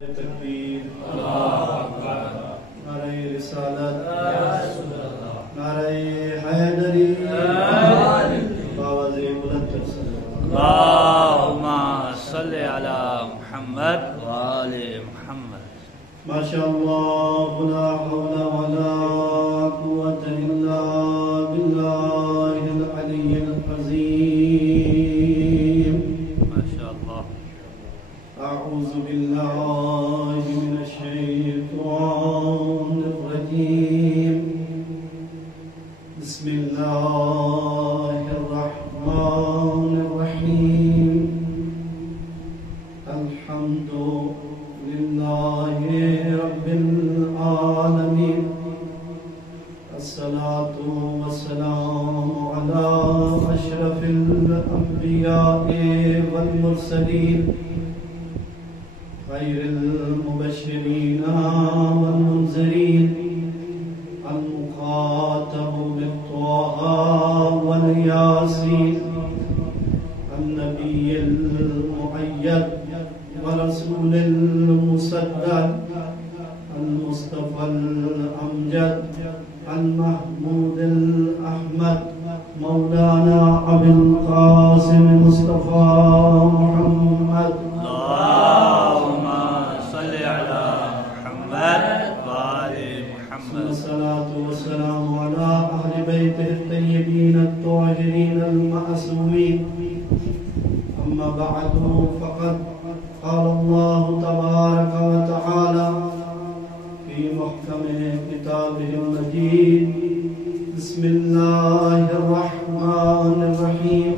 تکبیر، نعرہ رسالت، نعرہ حیدری، باواز بلند اللہم صلی علی محمد وآل محمد. ماشاءاللہ لا حول ولا قوة الا باللہ العلی العظیم. ماشاءاللہ. اعوذ باللہ من الشیطان الرجیم. بسم اللہ الرحمن الرحیم. الحمد للہ رب العالمین. الصلاة والسلام علی اشرف الانبیاء والمرسلین خیر المبشرین والمنذرین المخاطب بالطه والياسين النبي المؤيد ورسول المسدد المصطفى الأمجد المحمود الأحمد مولانا أبي القاسم مصطفى محمد. اللهم صل على محمد وآل محمد. والصلاة والسلام على أهل بيته الطيبين الطاهرين المعصومين. أما بعد فقد قال الله تبارك وتعالى في محكم كتابه المجيد. بسم الله الرحمن الرحيم.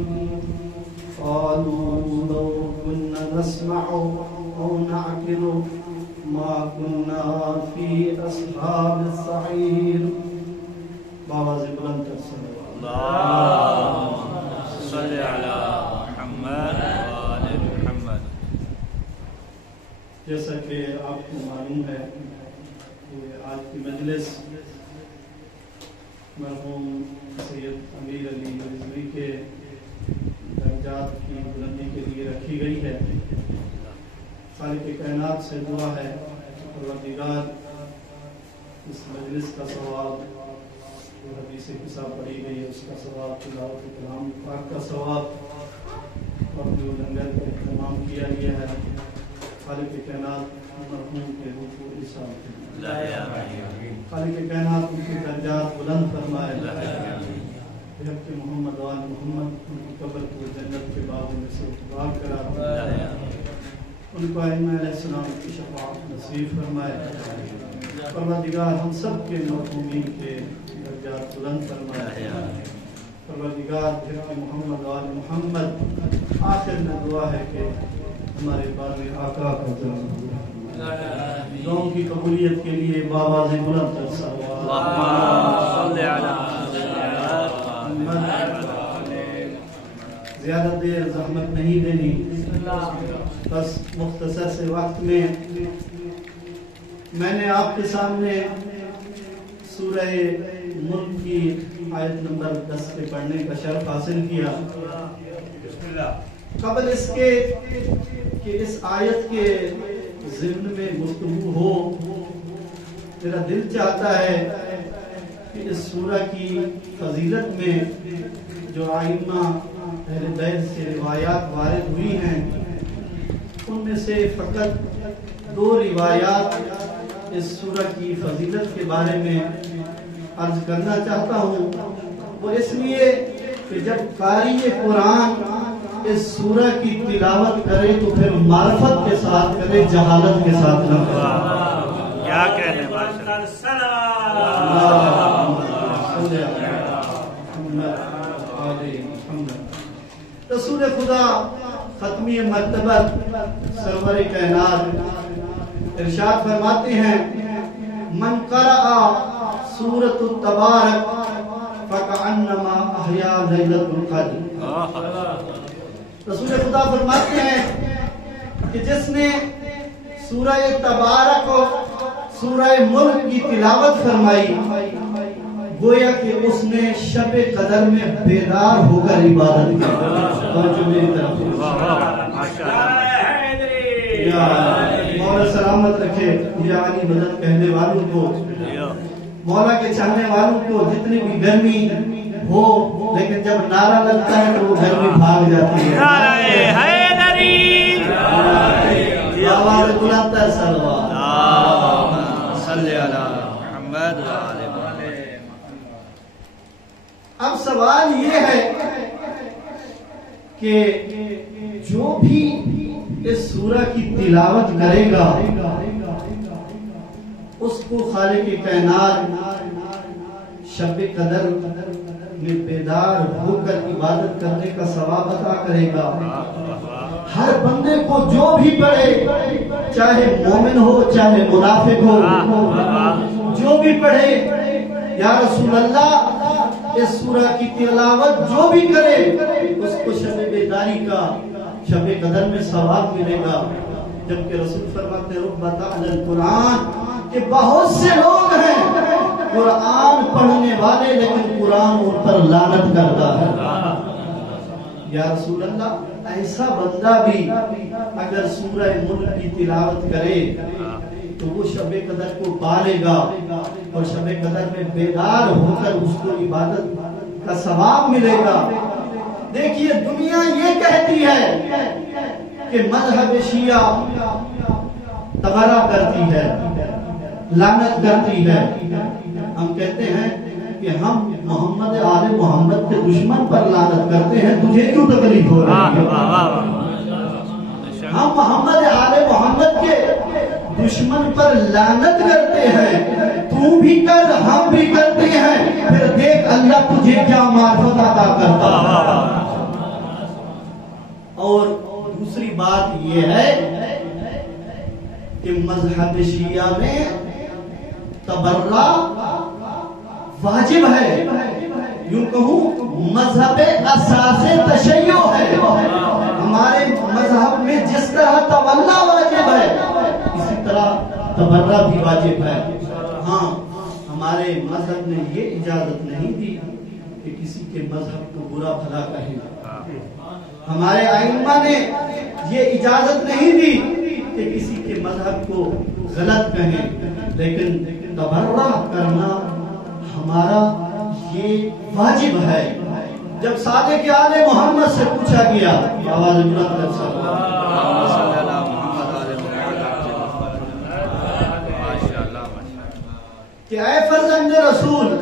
قالوا لو كنا نسمع أو نعقل ما كنا في أصحاب السعير. باواز بلند اللهم صل على محمد وآل محمد. جیسا کہ آپ کو معلوم ہے کہ آج کی مجلس مرحوم سید امیر علی رضوی کے درجات کی بلندی کے لیے رکھی گئی ہے. خالق کائنات سے دعا ہے پروردگار اس مجلس کا ثواب جو حدیث قصہ پڑھی گئی ہے اس کا ثواب، تلاوت کلام پاک کا ثواب اور جو لنگر کا اہتمام کیا گیا ہے، خالق کائنات مرحوم کے روح کو عیسیٰ خالق کائنات ان کے درجات بلند فرمائے. بحق محمد و آل محمد ان کی قبر کو جنت کے باغوں میں سے اتباع کرا، ان کو ائمہ علیہ السلام کی شفاعت نصیب فرمائے. پروردگار ہم سب کے مرحومین کے درجات بلند فرمائے. پروردگار بحق محمد و آل محمد آخر میں دعا ہے کہ ہمارے بار میں آقا کا ظلم دعاؤں کی قبولیت کے لیے باواز بلند اللہم صل علی محمد. زیادہ دیر زحمت نہیں دینی، بس مختصر سے وقت میں میں نے آپ کے سامنے سورہ ملک کی آیت نمبر 10 کے پڑھنے کا شرف حاصل کیا. قبل اس کے کہ اس آیت کے ضمن میں گفتگو ہو، میرا دل چاہتا ہے کہ اس سورہ کی فضیلت میں جو آئمہ اہل بیت سے روایات وارد ہوئی ہیں ان میں سے فقط 2 روایات اس سورہ کی فضیلت کے بارے میں عرض کرنا چاہتا ہوں. وہ اس لیے کہ جب قاری قرآن اس سورہ کی تلاوت کرے تو پھر معرفت کے ساتھ کرے، جہالت کے ساتھ نہ کرے. کیا کہنے رسول خدا ختمی مرتبہ سرور کائنات ارشاد فرماتے ہیں من قرأ سورۃ التبارک فکأنما احیا لیلۃ القدر. رسول خدا فرماتے ہیں کہ جس نے سورہ تبارک و سورہ ملک کی تلاوت فرمائی گویا کہ اس نے شب قدر میں بیدار ہو کر عبادت کی. توجہ میری طرف. مولا سلامت رکھے یا علی مدد کہنے والوں کو، مولا کے چاہنے والوں کو. جتنی بھی گرمی ہو لیکن جب نعرہ لگتا ہے تو وہ گرمی بھاگ جاتی ہے. نعرہ حیدری، آواز بلند ہے صلوات. صلی علی محمد و آل محمد. اب سوال یہ ہے کہ جو بھی اس سورہ کی تلاوت کرے گا اس کو خالق کائنات شب قدر میں بیدار ہو کر عبادت کرنے کا ثواب عطا کرے گا. ہر بندے کو جو بھی پڑھے، چاہے مومن ہو چاہے منافق ہو، جو بھی پڑھے، یا رسول اللہ اس سورہ کی تلاوت جو بھی کرے اس کو شب بیداری کا، شب قدر میں ثواب ملے گا. جبکہ رسول فرماتے ہیں رب تعالی القرآن کہ بہت سے لوگ ہیں قرآن پڑھنے والے لیکن قرآن ان پر لعنت کرتا ہے. یا رسول اللہ ایسا بندہ بھی اگر سورہ ملک کی تلاوت کرے تو وہ شب قدر کو پالے گا اور شب قدر میں بیدار ہو کر اس کو عبادت کا ثواب ملے گا. دیکھیے دنیا یہ کہتی ہے کہ مذہب شیعہ تبرہ کرتی ہے، لعنت کرتی ہے. ہم کہتے ہیں کہ ہم محمد آل محمد کے دشمن پر لعنت کرتے ہیں، تجھے کیوں تکلیف ہو رہی ہے؟ ہم محمد آل محمد کے دشمن پر لعنت کرتے ہیں، تو بھی کر ہم بھی کرتے ہیں، پھر دیکھ اللہ تجھے کیا معرفت عطا کرتا ہے. اور دوسری بات یہ ہے کہ مذہب شیعہ میں تبرہ واجب ہے، یوں کہوں مذہب اساس تشیع ہے. ہمارے مذہب میں جس طرح تولا واجب ہے اسی طرح تبرہ بھی واجب ہے. ہاں ہمارے مذہب نے یہ اجازت نہیں دی کہ کسی کے مذہب کو برا بھلا کہیں. ہمارے ائمہ نے یہ اجازت نہیں دی کہ کسی کے مذہب کو غلط کہیں، لیکن تبرہ کرنا ہمارا یہ واجب ہے. جب صادق آل محمد سے پوچھا گیا، آواز بلند کر کہ اے فرزند رسول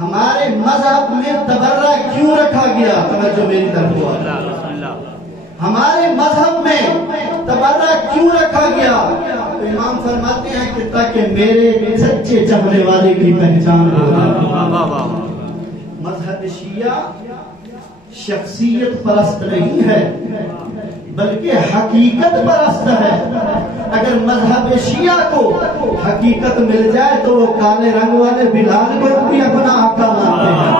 ہمارے مذہب میں تبرہ کیوں رکھا گیا؟ توجہ میری طرف ہوا، ہمارے مذہب میں تبرہ کیوں رکھا گیا؟ تو امام فرماتے ہیں کہ تاکہ میرے سچے چاہنے والے کی پہچان ہو جائے. مذہب شیعہ شخصیت پرست نہیں ہے بلکہ حقیقت پرست ہے. اگر مذہب شیعہ کو حقیقت مل جائے تو وہ کالے رنگ والے بلال کو بھی اپنا آقا مانتے ہیں.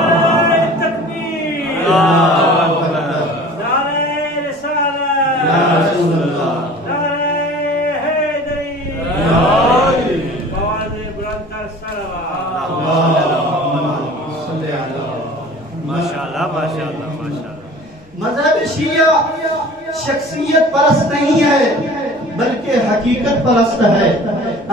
مذہب شیعہ شخصیت پرست نہیں ہے بلکہ حقیقت پرست ہے.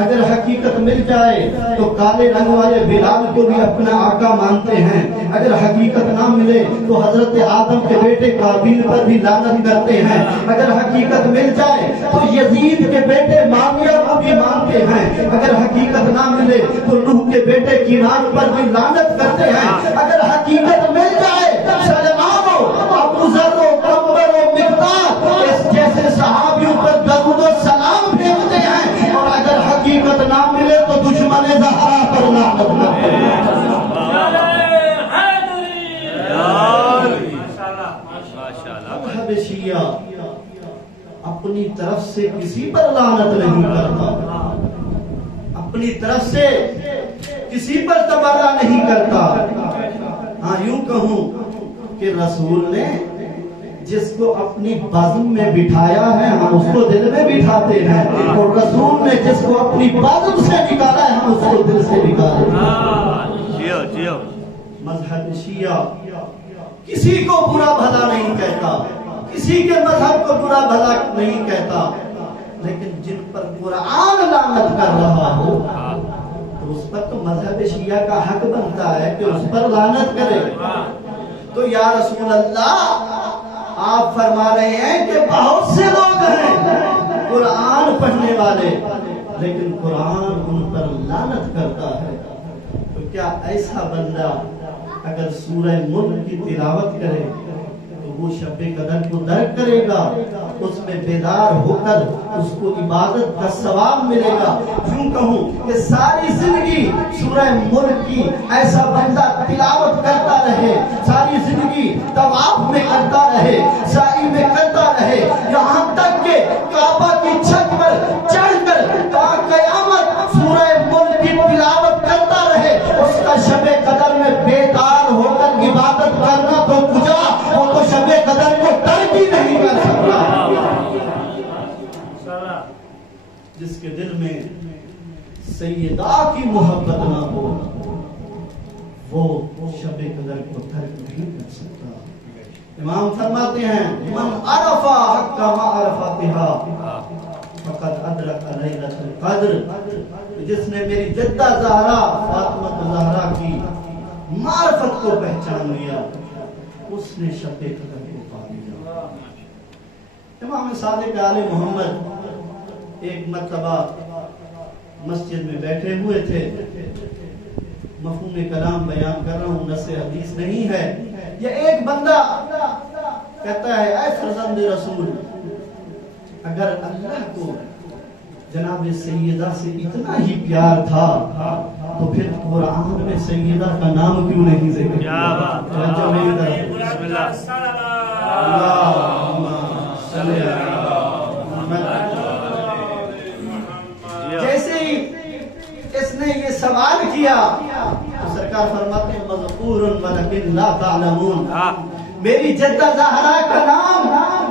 اگر حقیقت مل جائے تو کالے رنگ والے بلال کو بھی اپنا آقا مانتے ہیں. اگر حقیقت نہ ملے تو حضرت آدم کے بیٹے قابیل پر بھی لعنت کرتے ہیں. اگر حقیقت مل جائے تو یزید کے بیٹے معاویہ کو بھی مانتے ہیں. اگر حقیقت نہ ملے تو نوح کے بیٹے کنان پر بھی لعنت کرتے ہیں. اگر حقیقت مل جائے سلمان و ابو ذر و قمر و مقداد اس جیسے صحابیوں پر درود و سلام بھیجتے ہیں. اور اگر حقیقت نہ ملے تو دشمن زہرا پر لعنت کرتے ہیں. مذہب شیعہ اپنی طرف سے کسی پر لعنت نہیں کرتا، اپنی طرف سے کسی پر تبرہ نہیں کرتا. ہاں یوں کہوں کہ رسول نے جس کو اپنی بزم میں بٹھایا ہے ہم اس کو دل میں بٹھاتے ہیں، اور رسول نے جس کو اپنی بزم سے نکالا ہے ہم اس کو دل سے نکالتے ہیں. مذہب شیعہ کسی کو برا بھلا نہیں کہتا، کسی کے مذہب کو برا بھلا نہیں کہتا، لیکن جن پر قرآن لعنت کر رہا ہو تو اس پر تو مذہب شیعہ کا حق بنتا ہے کہ اس پر لعنت کرے. تو یا رسول اللہ آپ فرما رہے ہیں کہ بہت سے لوگ ہیں قرآن پڑھنے والے لیکن قرآن ان پر لعنت کرتا ہے. تو کیا ایسا بندہ اگر سورہ ملک کی تلاوت کرے تو وہ شب قدر کو درک کرے گا, اس میں بیدار ہو کر اس کو عبادت کا ثواب ملے گا. کیوں کہوں کہ ساری زندگی سورہ ملک کی ایسا بندہ تلاوت کرتا رہے, ساری زندگی طواف میں کرتا رہے, سعی میں کرتا رہے, یہاں تک کہ کعبہ کی چھت پر چڑھ کر تا قیامت سورہ ملک کی تلاوت کرتا رہے, اس کا شب قدر میں بیدار ہو کر عبادت کرنا تو کجا, وہ تو شب قدر کو ترک ہی نہیں کر سکتا. جس کے دل میں سیدہ کی محبت نہ ہو وہ شب قدر کو ترک نہیں کر سکتا. امام فرماتے ہیں من عرف حق معرفتها فقد ادرک لیلۃ القدر, جس نے میری جدہ زہرا فاطمہ زہرا کی معرفت کو پہچان لیا اس نے شب قدر کو پا لیا. امام صادق آل محمد ایک مرتبہ مسجد میں بیٹھے ہوئے تھے, مفہوم کلام بیان کر رہا ہوں, نص حدیث نہیں ہے. یہ ایک بندہ کہتا ہے اے فرزند رسول, اگر اللہ کو جناب سیدہ سے اتنا ہی پیار تھا تو پھر قرآن میں سیدہ کا نام کیوں نہیں ذکر کیا؟ بسم اللہ جیسے ہی اس نے یہ سوال کیا تو سرکار فرماتے ہیں مذکور ولکن لا تعلمون, میری جدہ زہرا کا نام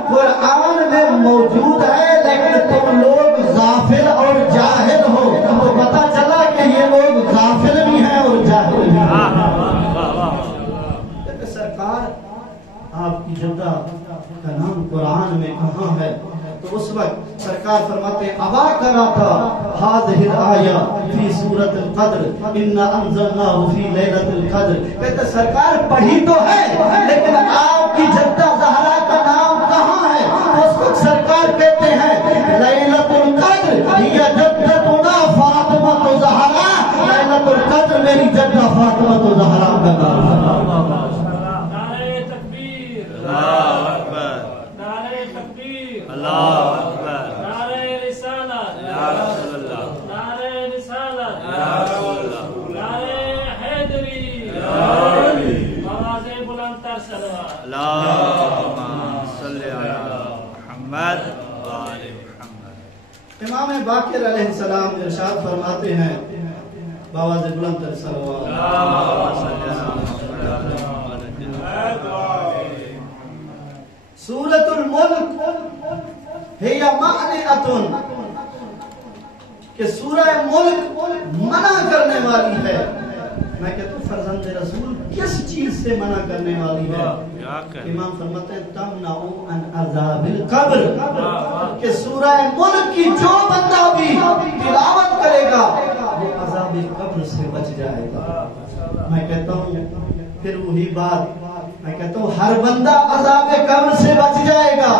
قرآن میں موجود ہے لیکن تم لوگ غافل اور جاہل ہو. تو پتا چلا کہ یہ لوگ غافل بھی ہیں اور جاہل بھی ہیں. سرکار آپ کی جدہ کا نام قرآن میں کہاں ہے؟ تو اس وقت سرکار فرماتے ہیں ابا کرا تھا هذه الآیہ فی سورۃ القدر انا انزلناہ فی لیلۃ القدر. کہتے سرکار پڑھی تو ہے لیکن آپ کی جدہ زہرا کا نام کہاں ہے؟ اس وقت سرکار کہتے ہیں لیلۃ القدر ہی جدتنا فاطمہ زہرا, لیلۃ القدر میری جدہ فاطمہ زہرا کا نام ہے. نعرہ تکبیر, اللہ اکبر, نعرہ تکبیر, اللہ اکبر, نعرہ رسالت, یا رسول اللہ, نعرہ رسالت, یا رسول اللہ, نعرہ حیدری, آواز بلند تر صلوات. اللہم صلی علی محمد و آل محمد. امام باقر علیہ السلام ارشاد فرماتے ہیں بآواز بلند تر صلوات. اللہم صلی علی محمد. سورۃ الملک ہے یا معنیۃ, کہ سورہ ملک منع کرنے والی ہے. میں کہتا ہوں فرزند رسول کس چیز سے منع کرنے والی ہے؟ امام فرماتے ہیں تمنعو عن عذاب القبر, کہ سورہ ملک کی جو بندہ بھی تلاوت کرے گا وہ عذاب قبر سے بچ جائے گا. میں کہتا ہوں پھر وہی بات, میں کہتا ہوں ہر بندہ عذاب قبر سے بچ جائے گا.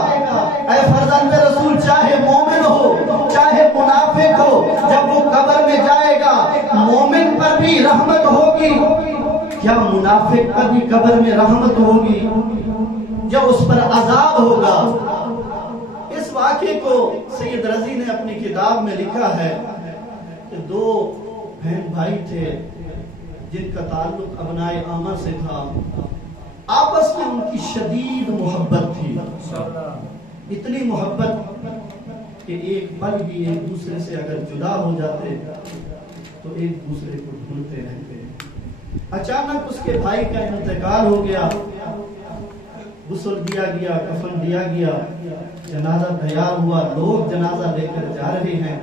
اے فرزند رسول چاہے مومن ہو چاہے منافق ہو, جب وہ قبر میں جائے گا مومن پر بھی رحمت ہوگی, کیا منافق پر بھی قبر میں رحمت ہوگی؟ جب اس پر عذاب ہوگا. اس واقعے کو سید رضی نے اپنی کتاب میں لکھا ہے کہ دو بہن بھائی تھے جن کا تعلق ابنائے عامہ سے تھا. آپس میں ان کی شدید محبت تھی, اتنی محبت کہ ایک پل بھی ایک دوسرے سے اگر جدا ہو جاتے تو ایک دوسرے کو ڈھونڈتے رہتے. اچانک اس کے بھائی کا انتقال ہو گیا, غسل دیا گیا, کفن دیا گیا, جنازہ تیار ہوا, لوگ جنازہ لے کر جا رہے ہیں.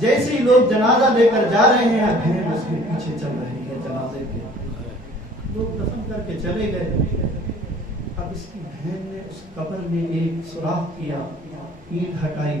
جیسے ہی لوگ جنازہ لے کر جا رہے ہیں بہن اس کے پیچھے چل رہی ہے جنازے کے. لوگ دفن کر کے چلے گئے. اب اس کی بہن نے اس قبر میں ایک سوراخ کیا, اینٹ ہٹائی,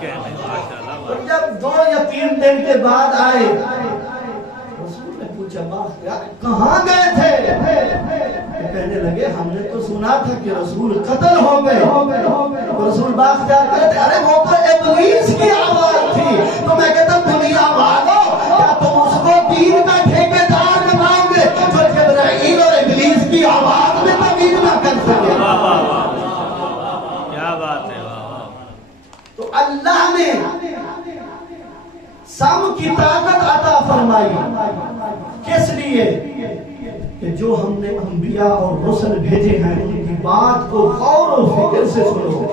تو جب 2 یا 3 دن کے بعد آئے رسول نے پوچھا باختیار کہاں گئے تھے؟ کہنے لگے ہم نے تو سنا تھا کہ رسول قتل ہو گئے. تو رسول باختیار کہتے ارے وہ تو ابلیس کی آواز تھی. تو میں کہتا دنیا والو کیا تم اس کو دین کا ٹھیکیدار بناؤ گے جو جبرائیل اور ابلیس کی آواز میں تمیز نہ کر سکے؟ کیا بات ہے. تو اللہ نے سم کی طاقت عطا فرمائی. کس لیے؟ کہ جو ہم نے انبیاء اور رسل بھیجے ہیں ان کی بات کو غور و فکر سے سنو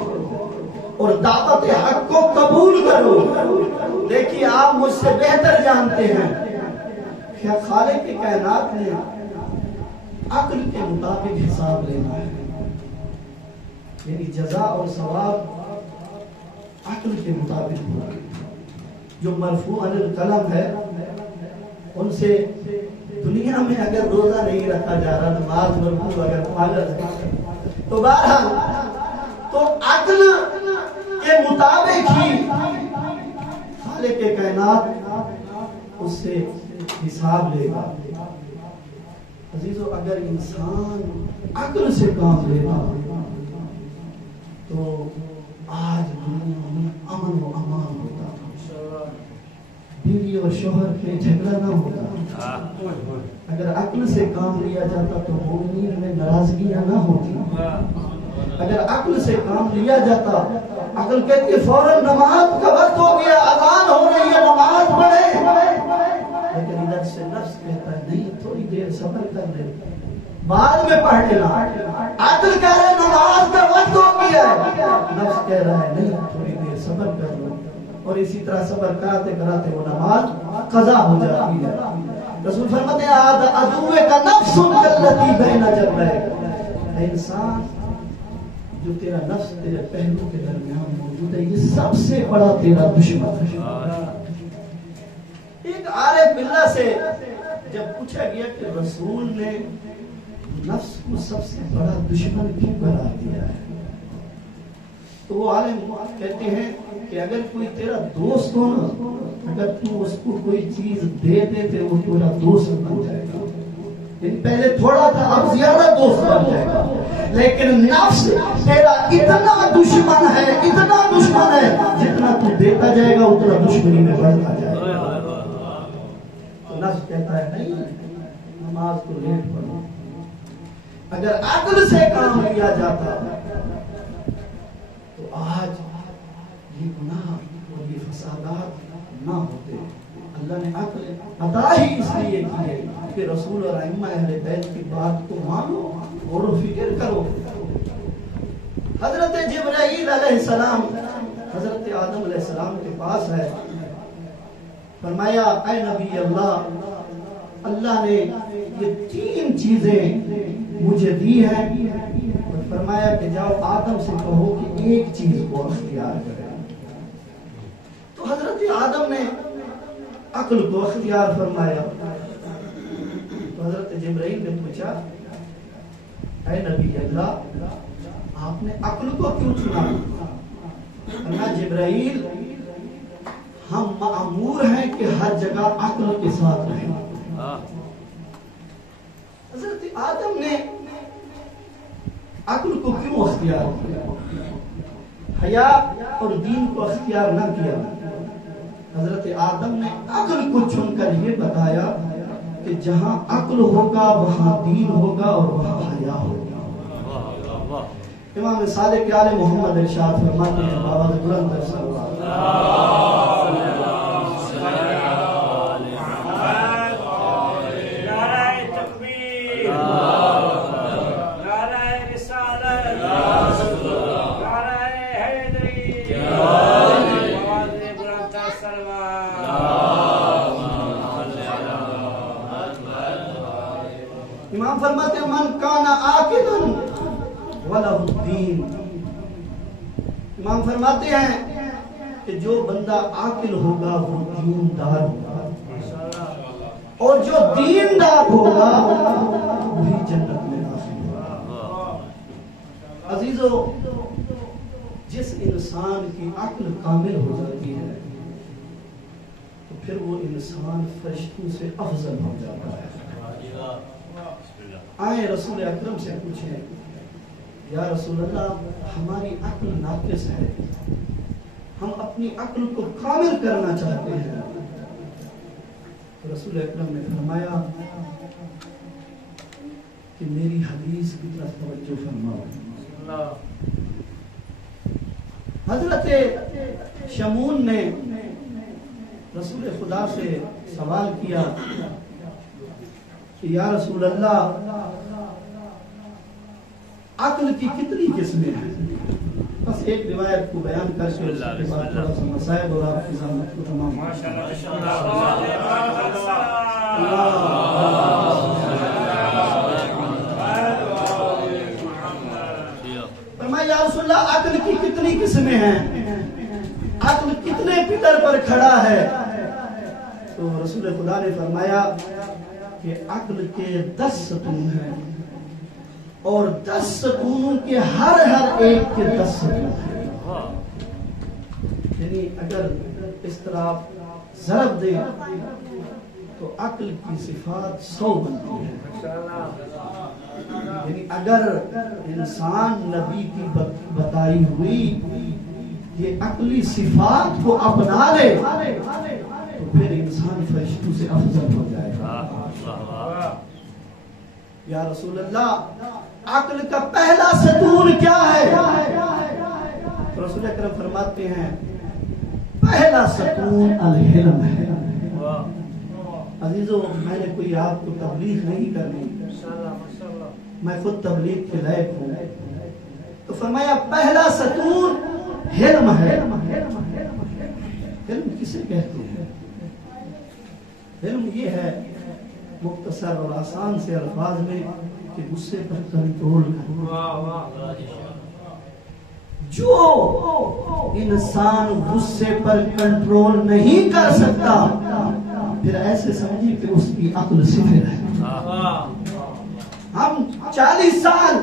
اور دعوت حق کو قبول کرو. دیکھیے آپ مجھ سے بہتر جانتے ہیں کہ خالق کی کائنات نے عقل کے مطابق حساب لینا ہے. یعنی جزا اور ثواب عقل کے مطابق ہوگا. جو مرفوع عن القلم ہے ان سے دنیا میں اگر روزہ نہیں رکھا جا رہا نماز مرفوع اگر پاگل ہے تو بہرحال تو عقل کے مطابق ہی خالق کائنات اس سے حساب لے گا. عزیزو اگر انسان عقل سے کام لے گا تو آج دنیا میں امن و امان ہوتا. بیوی اور شوہر پہ جھگڑا نہ ہوتا. اگر عقل سے کام لیا جاتا تو مومنین میں ناراضگیاں نہ ہوتی. اگر عقل سے کام لیا جاتا عقل کہتی ہے فوراً نماز کا وقت ہو گیا اذان ہو رہی ہے نماز پڑھے. لیکن ادھر سے نفس کہتا ہے نہیں تھوڑی دیر صبر کر لے بعد میں پڑھ لینا. عقل کہہ رہا ہے نماز کا وقت ہو گیا ہے نفس کہہ رہا ہے نہیں تھوڑی دیر صبر کر لو. اور اسی طرح صبر کراتے کراتے وہ نماز قضا ہو جاتی ہے. رسول فرماتے ہیں عدوے کا نفس التی بین جنبیک. انسان جو تیرا نفس تیرے پہلو کے درمیان موجود ہے یہ سب سے بڑا تیرا دشمن ہے. ایک عارف باللہ سے جب پوچھا گیا کہ رسول نے نفس کو سب سے بڑا دشمن کیوں قرار دیا ہے تو وہ عالم کہتے ہیں کہ اگر کوئی تیرا دوست ہو نا اگر تو اس کو کوئی چیز دے دے تو وہ تیرا دوست بن جائے گا. پہلے تھوڑا تھا اب زیادہ دوست بن جائے گا. لیکن نفس تیرا اتنا دشمن ہے جتنا تو دیتا جائے گا اتنا دشمنی میں بڑھتا جائے گا. تو نفس کہتا ہے نہیں نماز کو لیٹ پڑھو. اگر عقل سے کام لیا جاتا تو آج یہ گناہ اور یہ فسادات نہ ہوتے. اللہ نے عقل عطا ہی اس لیے کی ہے کہ رسول اور ائمہ اہل بیت کی بات کو مانو اور فکر کرو. حضرت جبرائیل علیہ السلام حضرت آدم علیہ السلام کے پاس ہے. فرمایا اے نبی اللہ نے یہ 3 چیزیں مجھے دی ہیں اور فرمایا کہ جاؤ آدم سے کہو کہ ایک چیز کو اختیار کرے. تو حضرت آدم نے عقل کو اختیار فرمایا. تو حضرت جبرائیل نے پوچھا اے نبی اللہ آپ نے عقل کو کیوں چنا؟ فرمایا جبرائیل ہم مأمور ہیں کہ ہر جگہ عقل کے ساتھ رہیں. حضرت آدم نے عقل کو کیوں اختیار کیا؟ حیا اور دین کو اختیار نہ کیا. حضرت آدم نے عقل کو چن کر یہ بتایا کہ جہاں عقل ہوگا وہاں دین ہوگا اور وہاں حیا ہوگا. امام صادق آل محمد ارشاد فرماتے ہیں بابا بلند امام فرماتے ہیں من کانا عاقلا ولہ الدین. امام فرماتے ہیں کہ جو بندہ عاقل ہوگا وہ دیندار ہوگا اور جو دیندار ہوگا وہی جنت میں داخل ہوگا. عزیزو جس جس انسان کی عقل کامل ہو جاتی ہے تو پھر وہ انسان فرشتوں سے افضل ہو جاتا ہے. آئے رسول اکرم سے پوچھیں یا رسول اللہ ہماری عقل ناقص ہے, ہم اپنی عقل کو کامل کرنا چاہتے ہیں. تو رسول اکرم نے فرمایا کہ میری حدیث کی طرف توجہ فرماؤ. حضرت شمون نے رسول خدا سے سوال کیا کہ یا رسول اللہ عقل کی کتنی قسمیں ہیں؟ بس ایک روایت کو بیان کر کے اس کے بعد تھوڑا سا مسائل اور آپ کی ضمانت کو تمام. فرمایا یا رسول اللہ عقل کی کتنی قسمیں ہیں, عقل کتنے پلر پر کھڑا ہے؟ تو رسول خدا نے فرمایا کہ عقل کے 10 ستون ہیں اور 10 ستونوں کے ہر ایک کے 10 ستون ہیں. یعنی اگر اس طرح ضرب دیں تو عقل کی صفات 100 بنتی ہے. یعنی اگر انسان نبی کی بتائی ہوئی یہ عقلی صفات کو اپنا لے تو پھر انسان فرشتوں سے افضل ہو جائے گا. یا رسول اللہ عقل کا پہلا ستون کیا ہے؟ تو رسول اکرم فرماتے ہیں پہلا ستون الحلم ہے. عزیزو میں نے کوئی آپ کو تبلیغ نہیں کرنی, میں خود تبلیغ کے لائق ہوں. تو فرمایا پہلا ستون حلم ہے. حلم کسے کہتے ہیں؟ حلم یہ ہے مختصر اور آسان سے الفاظ میں کہ غصے پر کنٹرول کرنا. جو انسان غصے پر کنٹرول نہیں کر سکتا پھر ایسے سمجھیں کہ اس کی عقل صفر ہے. ہم 40 سال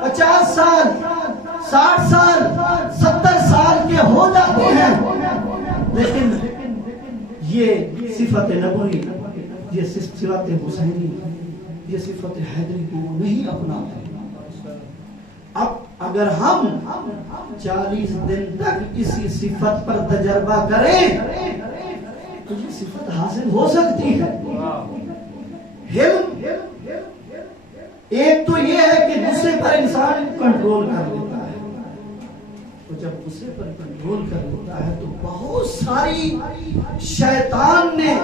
50 سال 60 سال 70 سال کے ہو جاتے ہیں لیکن یہ صفت نبوی, یہ صفت حسینی, یہ صفت حیدری کو نہیں اپناتے. اب اگر ہم 40 دن تک اسی صفت پر تجربہ کریں تو یہ صفت حاصل ہو سکتی ہے. حلم ایک تو یہ ہے کہ غصے پر انسان کنٹرول کر لیتا ہے. تو جب غصے پر کنٹرول کر لیتا ہے تو بہت ساری شیطان نے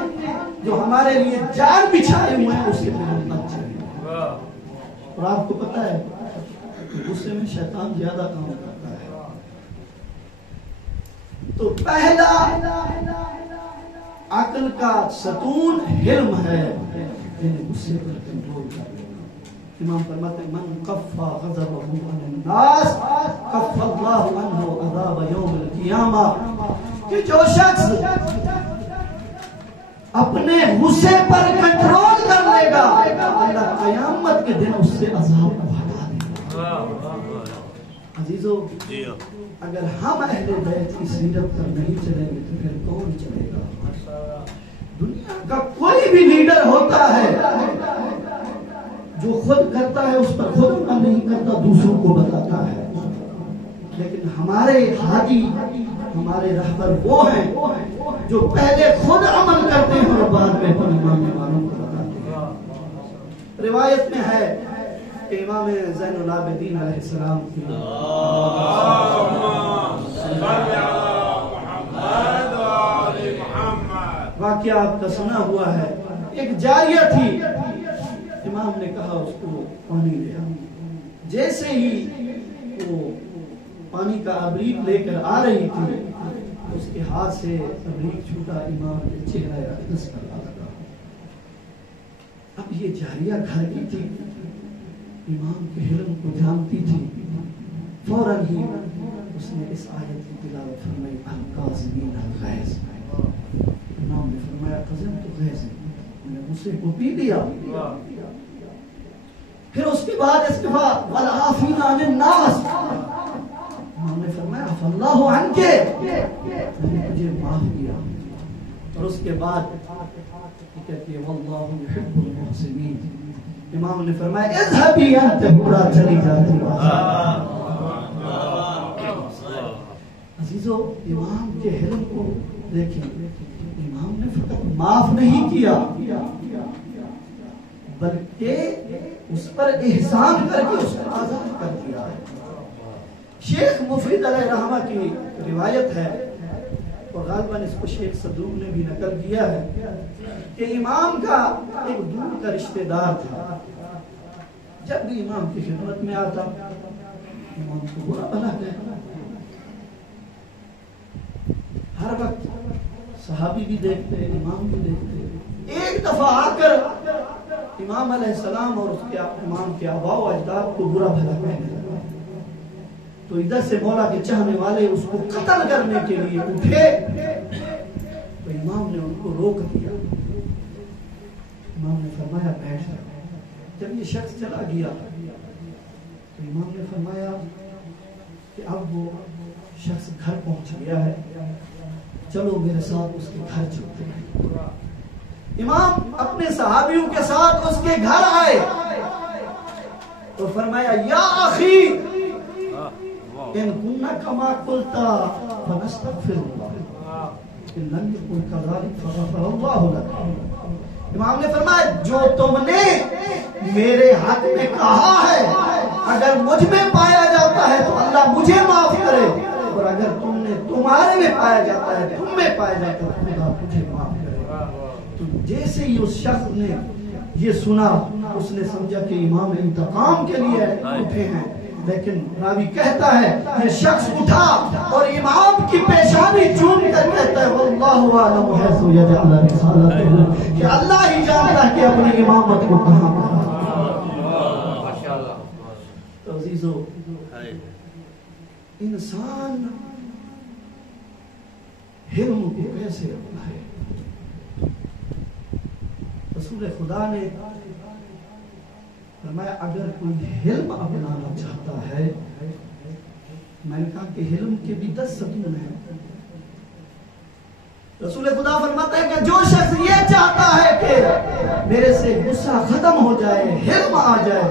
جو ہمارے لیے جال بچھائے ہوئے ہیں اس سے پھر ہم بچ جائیں. اور آپ کو پتا ہے غصے میں شیطان زیادہ کام کرتا ہے. تو پہلا عقل کا ستون حلم ہے, یعنی غصے پر کنٹرول کر لینا. امام فرماتے ہیں من کفا غضبہ عن الناس کف اللہ عنہ عذاب یوم القیامہ, کہ جو شخص اپنے غصے پر کنٹرول کر لے گا اللہ قیامت کے دن اس سے عذاب کو ہٹا دے گا. عزیزو اگر ہم اہل بیت کی سیرت پر نہیں چلیں گے تو پھر کون چلے گا؟ دنیا کا کوئی بھی لیڈر ہوتا ہے جو خود کرتا ہے اس پر خود عمل نہیں کرتا, دوسروں کو بتاتا ہے. لیکن ہمارے ہادی ہمارے رہبر وہ ہیں جو پہلے خود عمل کرتے ہیں اور بعد میں اپنے ماننے والوں کو بتاتے ہیں. روایت میں ہے کہ امام زین العابدین علیہ السلام کی واقعہ آپ کا سنا ہوا ہے. ایک جاریہ تھی, امام نے کہا اس کو پانی لیا. جیسے ہی وہ پانی کا ابریق لے کر آ رہی تھی اس کے ہاتھ سے ابریق چھوٹا, امام کے چہرے اقدس پر لگا. اب یہ جاریہ گھر کی تھی, امام کے حلم کو جانتی تھی. فوراً ہی اس نے اس آیت کی تلاوت فرمائی القاظمین الغیظ. امام نے فرمایا قزمت غیظ, میں نے غصے کو پی لیا. پھر اس کے بعد اس کے بعد والعافین عن الناس, امام نے فرمایا اللہ عنکے، میں نے تجھے معاف کیا. اور اس کے بعد کہتی ہے واللہ یحب المحسنین. امام نے فرمایا اذهبی انت برا، چلی جاتی. عزیزو امام کے حلم کو دیکھیں، امام نے فقط معاف نہیں کیا بلکہ اس پر احسان کر کے اس کو آزاد کر دیا ہے. شیخ مفید علیہ رحمہ کی روایت ہے اور غالباً اس کو شیخ صدوق نے بھی نقل کیا ہے کہ امام کا ایک دور کا رشتہ دار تھا. جب بھی امام کی خدمت میں آتا امام کو برا بھلا کہتا. ہر وقت صحابی بھی دیکھتے، امام بھی دیکھتے. ایک دفعہ آ کر امام علیہ السلام اور اس کے امام کے آباء و اجداد کو برا بھلا کہنے لگا. تو ادھر سے مولا کے چاہنے والے اس کو قتل کرنے کے لیے اٹھے تو امام نے ان کو روک دیا. امام نے فرمایا بیٹھ جاؤ. جب یہ شخص چلا گیا تو امام نے فرمایا کہ اب وہ شخص گھر پہنچ گیا ہے، چلو میرے ساتھ اس کے گھر چلتے ہیں. امام اپنے صحابیوں کے ساتھ اس کے گھر آئے تو فرمایا یا اخی ان كنا كما قلت فنستغفر الله ان لم يكن كذلك فغفر الله لك. امام نے فرمایا جو تم نے میرے حق میں کہا ہے اگر مجھ میں پایا جاتا ہے تو اللہ مجھے معاف کرے، اور اگر تم نے تمہارے میں پایا جاتا ہے تم میں پایا جاتا ہے تو خدا مجھے معاف کرے. تو جیسے ہی اس شخص نے یہ سنا اس نے سمجھا کہ امام انتقام کے لیے اٹھے ہیں. لیکن راوی کہتا ہے یہ شخص اٹھا اور امام کی پیشانی چوم کر کہتا ہے واللہ اعلم حیث یجعل رسالتہ، کہ اللہ ہی جانتا ہے کہ اپنی امامت کو کہاں ماشاءاللہ. تو عزیزو انسان حلم کو کیسے اپنائے؟ رسول خدا نے فرمایا اگر کوئی حلم اپنانا چاہتا ہے، میں نے کہا کہ حلم کے بھی 10 ستون ہیں. رسول خدا فرماتا ہے کہ جو شخص یہ چاہتا ہے کہ میرے سے غصہ ختم ہو جائے، حلم آ جائے،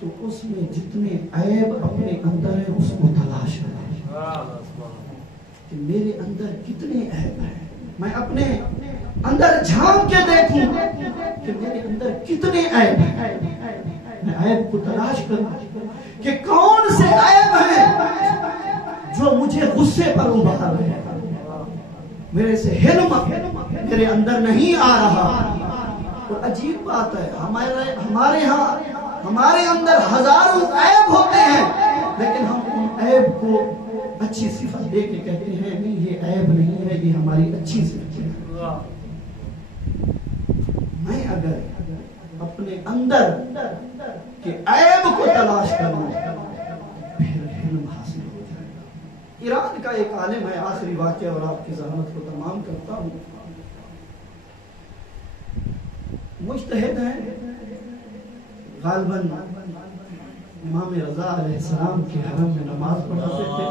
تو اس میں جتنے عیب اپنے اندر ہیں اس کو تلاش کرے کہ میرے اندر کتنے عیب ہیں. میں اپنے اندر جھانک کے دیکھوں کہ میرے اندر کتنے عیب ہیں. میں عیب کو تلاش کروں کہ کون سے عیب ہیں جو مجھے غصے پر ابھار رہے ہیں. میرے سے حلم میرے اندر نہیں آ رہا. اور عجیب بات ہے ہمارے اندر ہزاروں عیب ہوتے ہیں لیکن ہم ان عیب کو اچھی صفت دے کے کہتے ہیں نہیں یہ عیب نہیں ہے، یہ ہماری اچھی صفت ہے. میں اگر اپنے اندر کے عیب کو تلاش کروں پھر حلم حاصل ہو جائے گا. ایران کا ایک عالم ہے، آخری واقعہ اور آپ کی زحمت کو تمام کرتا ہوں. مجتہد ہیں، غالباً امام رضا علیہ السلام کے حرم میں نماز پڑھاتے تھے.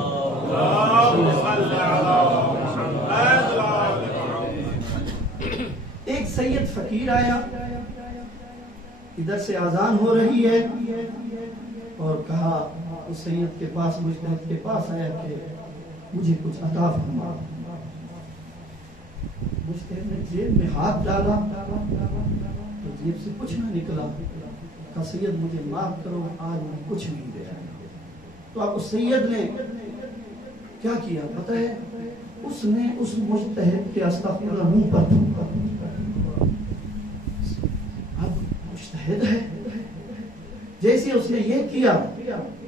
ایک سید فقیر آیا، ادھر سے اذان ہو رہی ہے اور کہا اس سید کے پاس، مجتہد کے پاس آیا کہ مجھے کچھ عطا فرما. مجتہد نے جیب میں ہاتھ ڈالا تو جیب سے کچھ نہ نکلا. کہا سید مجھے معاف کرو، آج میں کچھ نہیں دے رہا. تو اب اس سید نے کیا کیا پتہ ہے؟ اس نے اس مجتہد کے استغفر اللہ منہ پر تھوکا. اب مجتہد ہے، جیسے اس نے یہ کیا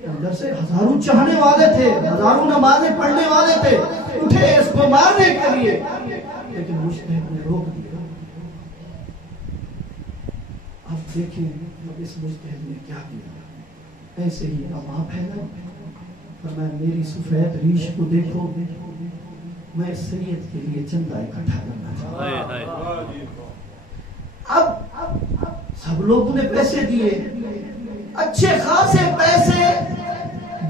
اندر سے ہزاروں چاہنے والے تھے، ہزاروں نمازیں پڑھنے والے تھے، اٹھے اس کو مارنے کے لیے، لیکن مجتہد نے روک دیا. اب دیکھیں اب اس مجتہد نے کیا کیا. ایسے ہی ابا پھیلا، فرمایا میری سفید ریش کو دیکھو، میں سید کے لیے چندہ اکٹھا کرنا چاہتا ہوں. اب سب لوگوں نے پیسے دیے، اچھے خاصے پیسے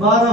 12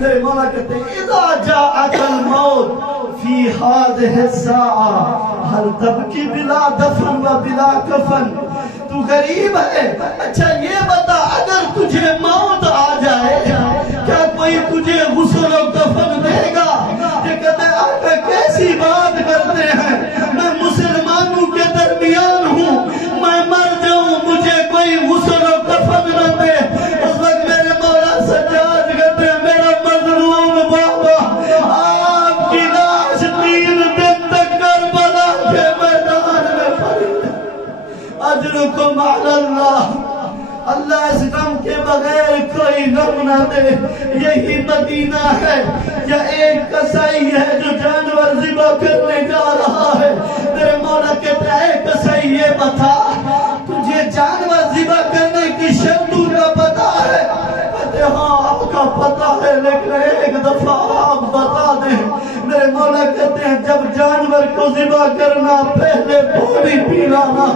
میرے مولا کہتے ہیں اذا جاءک الموت فی هذه الساعة هل تبکی بلا دفن و بلا کفن. تو غریب ہے، اچھا یہ بتا اگر تجھے موت آ جائے کیا کوئی تجھے غسل و کفن دے گا؟ یہ کہتے ہیں آقا کیسی بات کرتے ہیں، میں مسلمانوں کے درمیان ہوں، میں مر جاؤں مجھے کوئی غسل و کفن نہ دے. اس وقت میرے مولا سجاد کہتے ہیں میرا مظلوم بابا آپ کی لاش 3 دن تک کربلا کے میدان میں پڑی. اجرکم علی اللہ، اللہ اس غم کے بغیر کوئی غم نہ دے. یہی مدینہ ہے یا ایک کسائی ہے جو جانور ذبح کرنے جا رہا ہے. میرے مولا کہتا ہے کسائی یہ بتا تجھے جانور ذبح کرنے کی شرطوں کا پتا ہے؟ کہتے ہاں آپ کا پتا ہے لیکن ایک دفعہ آپ بتا دیں. میرے مولا کہتے ہیں جب جانور کو ذبح کرنا پہلے پانی پلانا.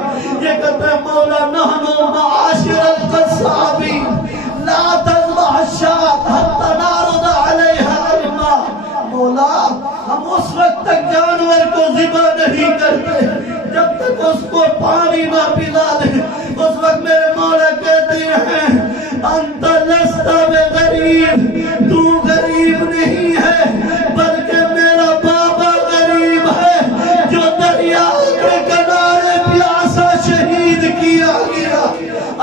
یہ کہتے ہیں مولا نحنو معاشر القصابین لا تذبح الشاة حتی نعرض علیہا الماء. مولا ہم اس وقت تک جانور کو ذبح نہیں کرتے جب تک اس کو پانی نہ پلا دیں. اس وقت میرے مولا کہتے ہیں انت لست بغریب، تو غریب نہیں ہے بلکہ میرا بابا غریب ہے جو دریا کے کنارے پیاسا شہید کیا گیا.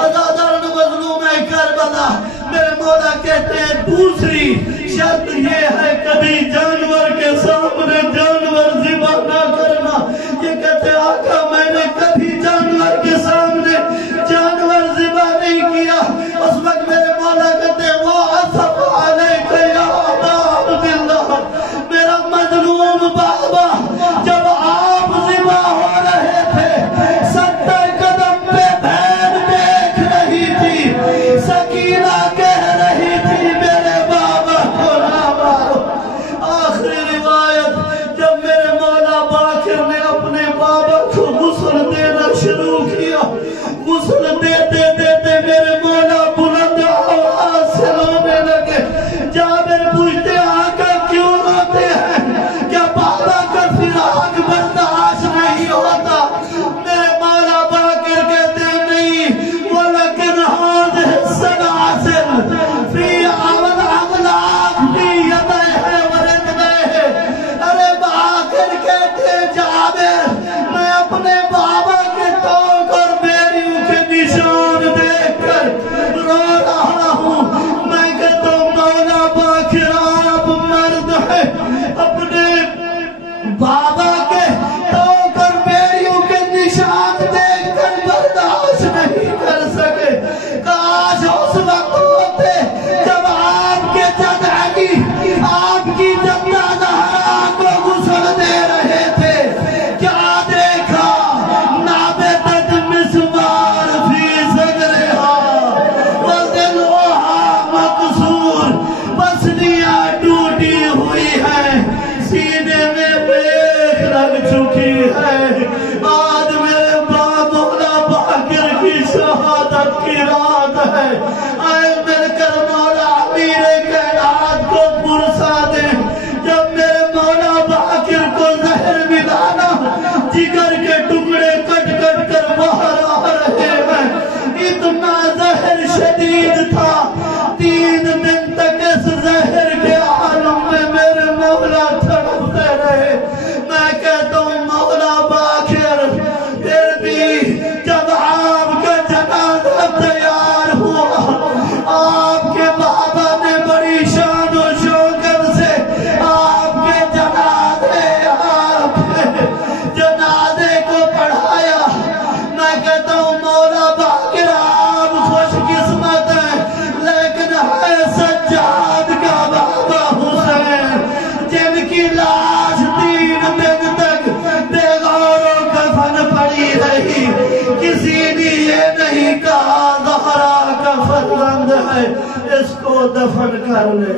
عزادارن مظلوم کربلا. میرے مولا کہتے ہیں دوسری شرط یہ ہے کبھی جانور کے سامنے جانور ذبح نہ کرنا. یہ کہتے ہیں آقا میں نے کبھی جانور کے سامنے جانور ذبح نہیں کیا. اس وقت میرے مولا کہتے ہیں وَعَصَفَ عَلَيْكَ يَا عَبَا عَبْدِ اللَّهِ. میرا مظلوم بابا جب آپ ذبح ہو رہے تھے 70 قدم پہ بہن دیکھ رہی تھی، سکینہ کہہ رہی تھی میرے بابا کو نہ مارو. آخری روایت جب میرے مولا باقر نے اپنے بابا کو غسل دینا شروع کیا، غسل دیتے دیتے میرے مولا بلند آواز سے رونے لگے. جابر پوچھتے آقا کیوں روتے ہیں؟ کیا بابا کا فراق برداشت نہیں ہوتا؟ میرے مولا باقر کہتے ہیں نہیں وَلَكِنْ هَذِهِ السَّلَاسِلُ فِي عَمْلَاقِ فِي يَدَيْهِ وَرِجْلَيْهِ. ارے باقر کہتے ہیں جابر میں اپنے بابا کے توق اور بیریوں کے نشان دیکھ کر رو رہا ہوں. میں کہتا ہوں مولا باقر آپ مرد ہیں، اپنے بابا کے توق اور بیریوں کے نشان دیکھ کر برداشت نہیں کر سکے. کاش اس وقت ہوتے جب آپ کے جد علی آپ کی جدہ زہرا کو غسل دے رہے تھے. کیا دیکھا؟ نابتت مسمار فی صدرها وذلعها مکسور. پسلیاں ٹوٹی ہوئی ہیں، سینے میں بیخ لگ چکی ہے. آج میرے مولا باقر کی شہادت کی رات ہے. آئے مل کر مولا امیر کائنات کو پرسا دیں. جب میرے مولا باقر کو زہر ملانا جگر کے ٹکڑے کٹ کٹ کر باہر آ رہے ہیں. اتنا زہر شدید تھا 3 دن تک اس زہر کے عالم میں میرے مولا تڑپتے رہے. میں کہتا ہوں مولا باقر پھر بھی جب آپ کا جنازہ تیار ہوا آپ کے بابا نے بڑی شان و شوکت سے آپ کے جنازے کو پڑھایا. میں کہتا ہوں مولا باقر آپ خوش قسمت ہیں لیکن ہے سجاد کا بابا حسین جن کی لاش 3 دن تک بے غور و کفن پڑی رہی. کسی نے یہ نہیں کہا زہرا کا فرزند ہے اس کو دفن کر لے.